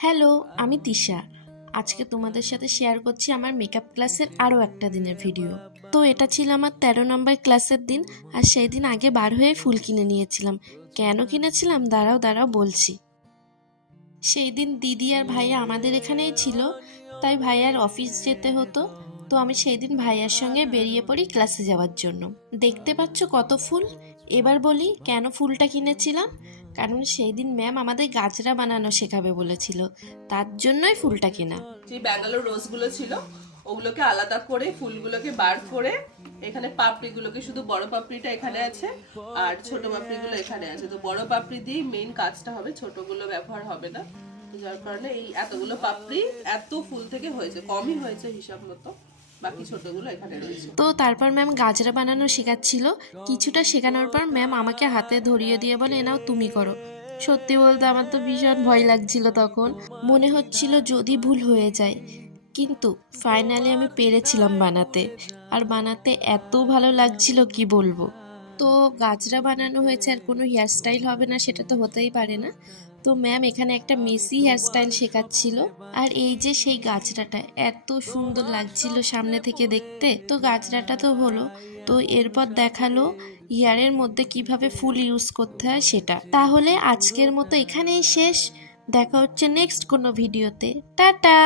Hello, আমি তিশা। আজকে তোমাদের সাথে শেয়ার করছি আমার মেকআপ ক্লাসের আরও একটা দিনের ভিডিও। তো এটা ছিল আমার 13 নম্বর ক্লাসের দিন, আর সেই দিন আগে বার হয়ে ফুল কিনে নিয়েছিলাম। কেন কিনেছিলাম দাঁড়াও দাঁড়াও বলছি। সেই দিন দিদি আর ভাইয়া আমাদের এখানেই ছিল, তাই ভাইয়ার অফিস যেতে হতো। তো আমি সেই দিন ভাইয়ার সঙ্গে বেরিয়ে পড়ি ক্লাসে যাওয়ার জন্য। দেখতে পাচ্ছ কত ফুল। এবার বলি কেন ফুলটা কিনেছিলাম। কারণ সেই দিন ম্যাম আমাদের গাজরা বানানো শেখাবে বলেছিল, তার জন্যই ফুলটা কেনা। যে ব্যাঙ্গালোর রোজগুলো ছিল ওগুলোকে আলাদা করে ফুলগুলোকে বার করে এখানে পাপড়িগুলোকে, শুধু বড় পাপড়িটা এখানে আছে আর ছোট পাপড়িগুলো এখানে আছে। তো বড় পাপড়ি দিয়ে মেইন কাজটা হবে, ছোটগুলো ব্যবহার হবে না। যার কারণে এই এতগুলো পাপড়ি এত ফুল থেকে হয়েছে, কমই হয়েছে হিসাব মতো, বাকি ছোটগুলো এখানে রয়েছে। তো তারপর ম্যাম গাজরা বানানো শেখাচ্ছিল। কিছুটা শেখানোর পর ম্যাম আমাকে হাতে ধরিয়ে দিয়ে বলে, এ নাও তুমি করো। সত্যি বলতে আমার তো ভীষণ ভয় লাগছিল তখন। মনে হচ্ছিল যদি ভুল হয়ে যায়, কিন্তু ফাইনালি আমি পেরেছিলাম বানাতে। আর বানাতে এত ভালো লাগছিল কি বলবো। তো গাজরা বানানো হয়েছে, আর কোনো হেয়ারস্টাইল হবে না সেটা তো হতেই পারে না। তো ম্যাম এখানে একটা মেসি হেয়ারস্টাইল শেখাচ্ছিল। আর এই যে সেই গাজরাটা এত সুন্দর লাগছিল সামনে থেকে দেখতে। তো গাজরাটা তো হলো, তো এরপর দেখালো হেয়ারের মধ্যে কিভাবে ফুল ইউজ করতে হয় সেটা। তাহলে আজকের মতো এখানেই শেষ। দেখা হচ্ছে নেক্সট কোনো ভিডিওতে। টাটা।